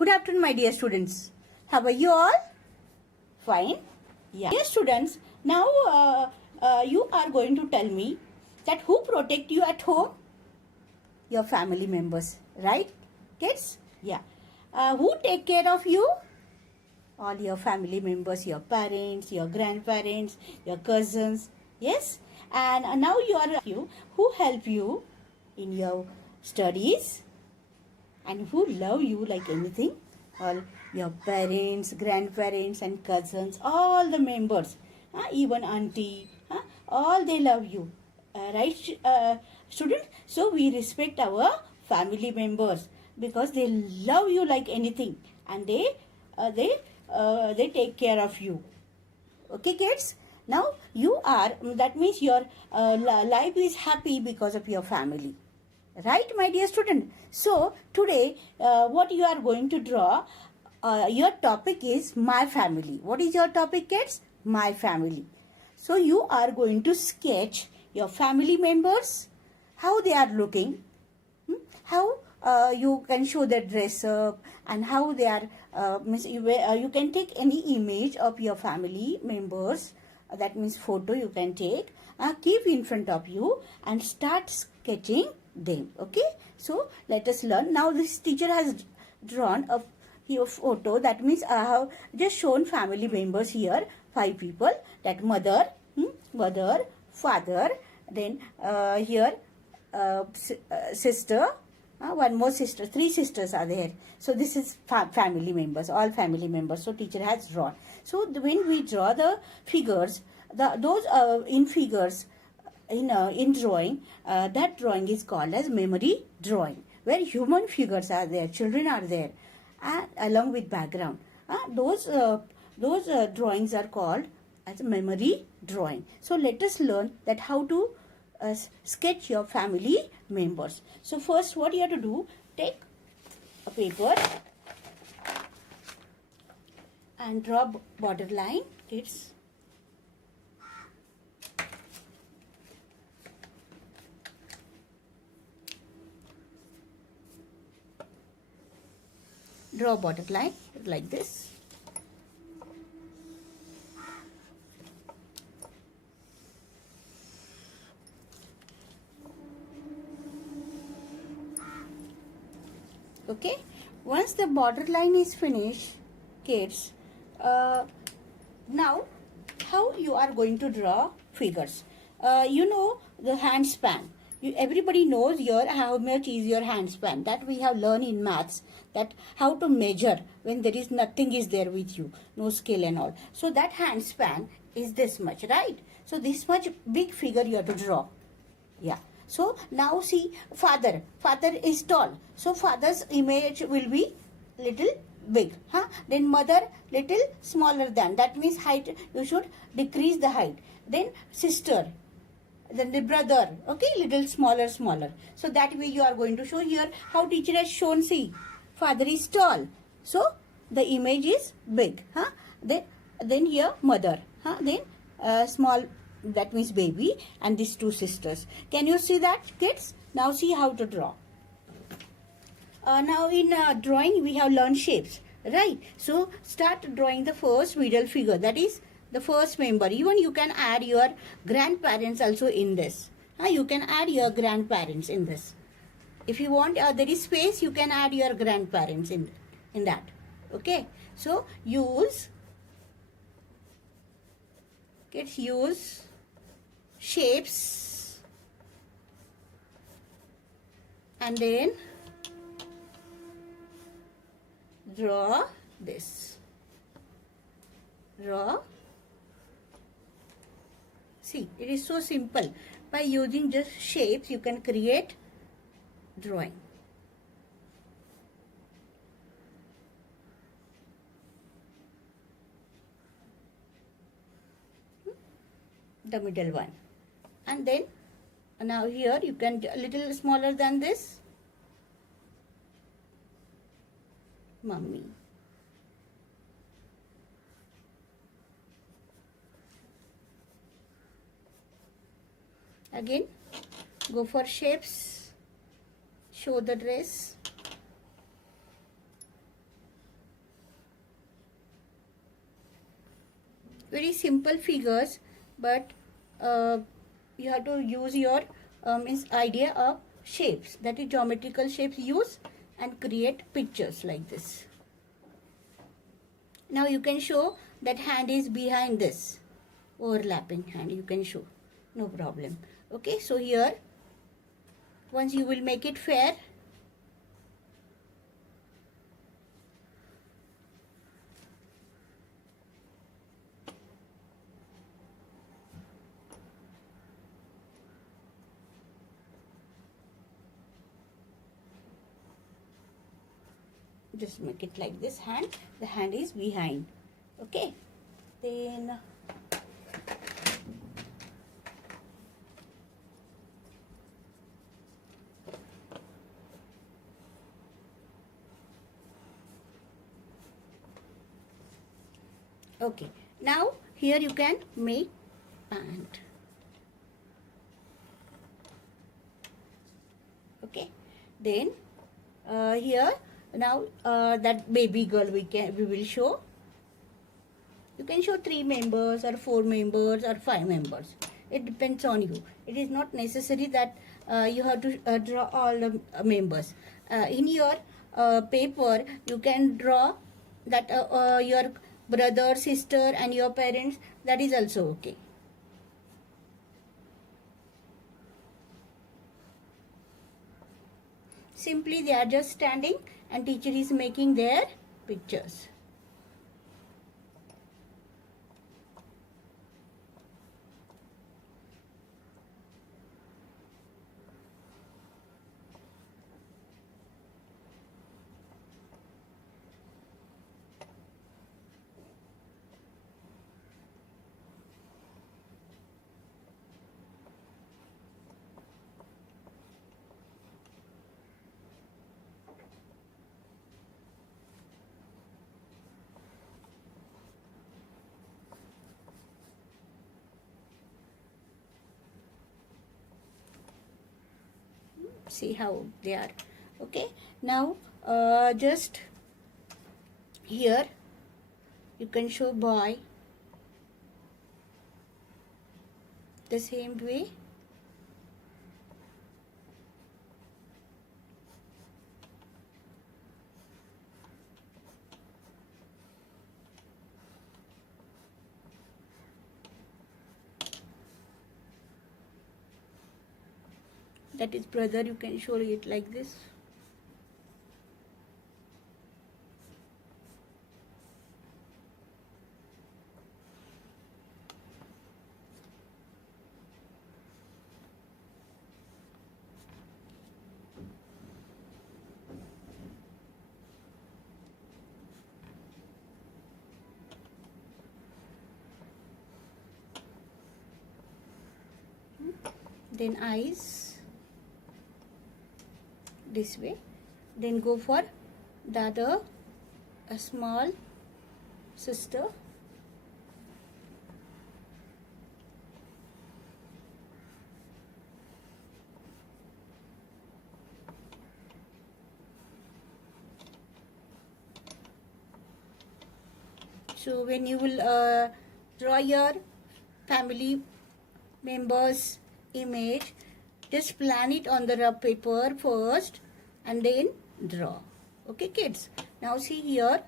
Good afternoon, my dear students. How are you all? Fine? Yeah. Dear students, now you are going to tell me that who protect you at home? Your family members, right? Kids? Yeah. Who take care of you? All your family members, your parents, your grandparents, your cousins. Yes? And now you who help you in your studies and who love you like anything. All your parents, grandparents and cousins, all the members, even auntie, all they love you. Right, student? So we respect our family members because they love you like anything and they take care of you. Okay, kids? Now you are, that means your life is happy because of your family. Right, my dear student? So today what you are going to draw, your topic is my family. What is your topic, kids? My family. So you are going to sketch your family members, how they are looking, how you can show their dress up, and how they are, you can take any image of your family members, that means photo you can take, keep in front of you and start sketching them. Okay, so let us learn. Now this teacher has drawn a photo, that means I have just shown family members here, 5 people, that mother, father, then here sister, one more sister, 3 sisters are there. So this is family members, all family members. So teacher has drawn. So when we draw the figures, those in figures, in drawing, that drawing is called as memory drawing, where human figures are there, children are there, along with background. Those drawings are called as memory drawing. So let us learn that how to sketch your family members. So first what you have to do, take a paper and draw border line, kids. Draw border line like this. Okay, once the border line is finished, kids, now how you are going to draw figures. You know the hand span. Everybody knows how much is your hand span. That we have learned in maths, that how to measure when there is nothing is there with you, no scale and all. So that hand span is this much, right? So this much big figure you have to draw. Yeah. So now see, father is tall. So father's image will be little big. Then mother little smaller than. That means height, you should decrease the height. Then sister. Then the brother. Okay, little smaller. So that way you are going to show here how teacher has shown. See, father is tall. So the image is big. Then here mother. Then small, that means baby, and these 2 sisters. Can you see that, kids? Now see how to draw. Now in drawing we have learned shapes, right? So start drawing the first middle figure, that is the first member. Even you can add your grandparents also in this. You can add your grandparents in this. If you want, there is space, you can add your grandparents in that. Okay, so use shapes and then draw this. See, it is so simple. By using just shapes you can create drawing. The middle one, and then now here you can a little smaller than this, mummy. Again go for shapes, show the dress, very simple figures, but you have to use your means idea of shapes, that is geometrical shapes use and create pictures like this. Now you can show that hand is behind this overlapping hand, you can show, no problem. Okay, so here once you will make it fair, just make it like this hand, the hand is behind. Okay, then okay, now here you can make pant. Okay, then here now that baby girl we will show. You can show 3 members or 4 members or 5 members. It depends on you. It is not necessary that you have to draw all the members. In your paper, you can draw that your brother, sister and your parents. That is also okay. Simply they are just standing and teacher is making their pictures. See how they are. Okay, now just here you can show boy the same way. That is brother, you can show it like this. Then eyes this way, then go for the other, a small sister. So when you will draw your family members image, just plan it on the rough paper first and then draw. Okay kids, now see here,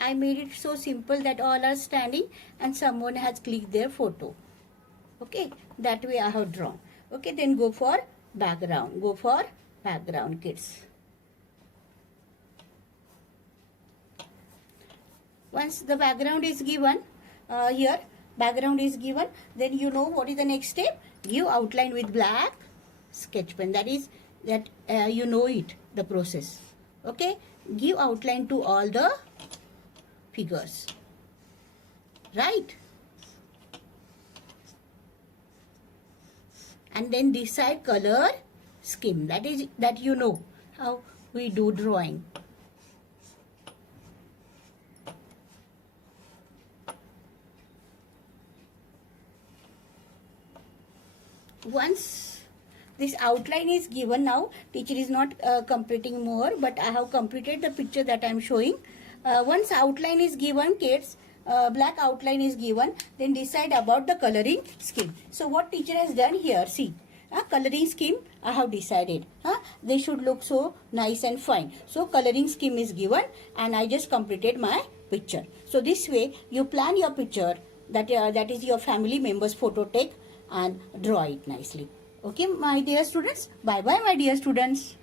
I made it so simple that all are standing and someone has clicked their photo. Okay, that way I have drawn. Okay, then go for background. Go for background kids. Once the background is given, here background is given, then you know what is the next step. Give outline with black sketch pen. That is that you know it, the process. Okay, give outline to all the figures, right? And then decide color scheme. That is that you know how we do drawing. Once This outline is given now. Teacher is not completing more, but I have completed the picture that I am showing. Once outline is given, kids, black outline is given, then decide about the coloring scheme. So what teacher has done here, see, coloring scheme I have decided. They should look so nice and fine. So coloring scheme is given and I just completed my picture. So this way you plan your picture, that is your family members photo, take and draw it nicely. Okay, my dear students. Bye bye, my dear students.